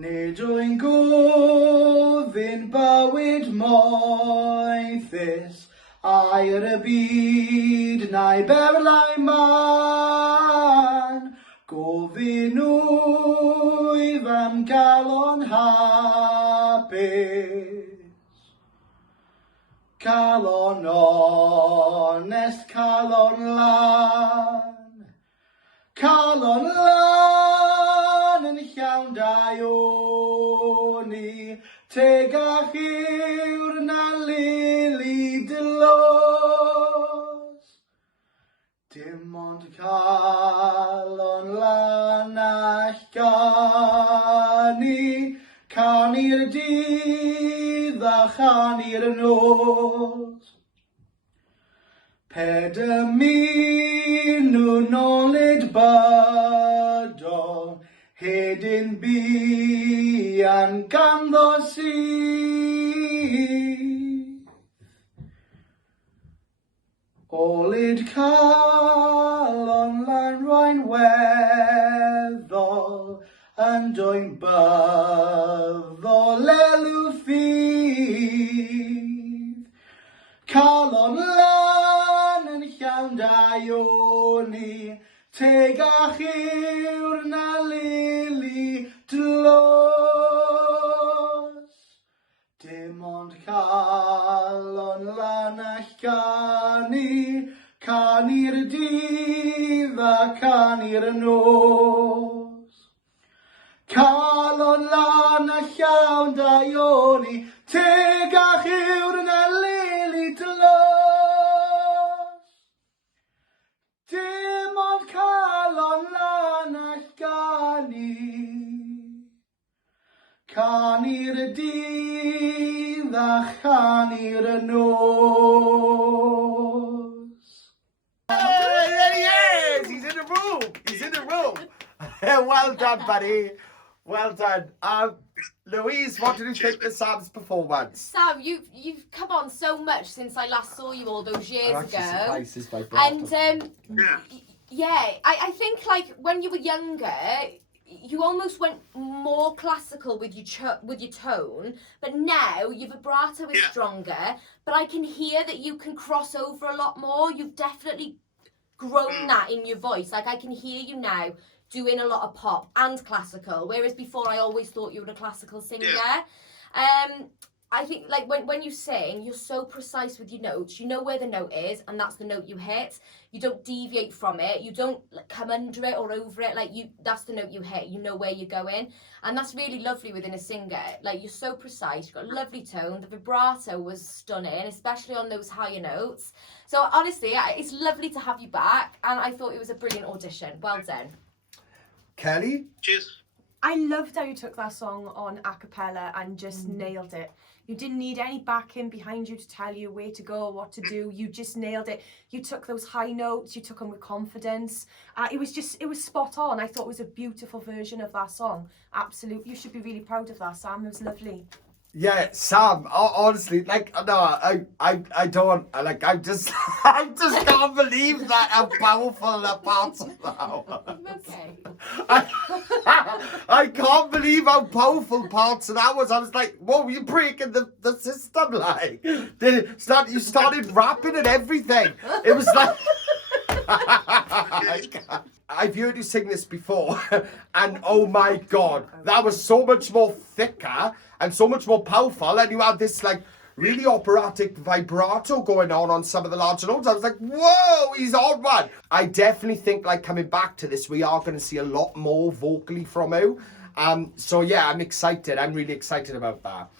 Nid yw'n gofyn bywyd moethus, air y byd na'i berlau man. Gofyn wyf am galon hapus. Calon onest, calon lan. Calon lan yn llawn daioni, tegach yw'r na lili dylos. Dim ond calon lan all gani, cani'r dydd a chani'r nos. Peder minwn olid bydol, hedyn bian ganddo sydd. Olid calon lan rhain weddol, yn dwy'n byddol elw ffydd. Calon lan yn llawn daioni, tegach yw'r na lili dlos. Dim ond calon lan all gani, cani'r dydd a cani'r nos. Calon lan a llawn daioni, tegach yw'r na lili dlos. Dim ond calon lan all gani, cani'r dydd a chani'r nos. There he is! He's in the room! He's in the room! Well done, buddy. Well done. Louise, what did you think of Sam's performance? Sam, you've come on so much since I last saw you all those years ago. Surprises by And I think like when you were younger, you almost went more classical with your tone, but now your vibrato is stronger. But I can hear that you can cross over a lot more. You've definitely grown that in your voice. Like I can hear you now doing a lot of pop and classical, whereas before I always thought you were a classical singer. I think like when you sing, you're so precise with your notes. You know where the note is, and that's the note you hit. You don't deviate from it. You don't like, come under it or over it. Like that's the note you hit. You know where you're going, and that's really lovely within a singer. Like you're so precise. You've got a lovely tone. The vibrato was stunning, especially on those higher notes. So honestly, it's lovely to have you back, and I thought it was a brilliant audition. Well done. Kelly? Cheers. I loved how you took that song on a cappella and just nailed it. You didn't need any backing behind you to tell you where to go, what to do. You just nailed it. You took those high notes, you took them with confidence. It was spot on. I thought it was a beautiful version of that song. Absolutely. You should be really proud of that, Sam. It was lovely. Yeah, Sam, honestly, like, no, I don't, like, I just can't believe that, how powerful that part's now. Okay. I can't believe how powerful parts of that was. I was like, whoa, you're breaking the system, like. You started rapping and everything. It was like... I've heard you sing this before, and oh my God, that was so much more thicker and so much more powerful, and you had this like really operatic vibrato going on some of the larger notes. I was like, whoa, he's on one. I definitely think like coming back to this, we are going to see a lot more vocally from you. So yeah, I'm excited. I'm really excited about that.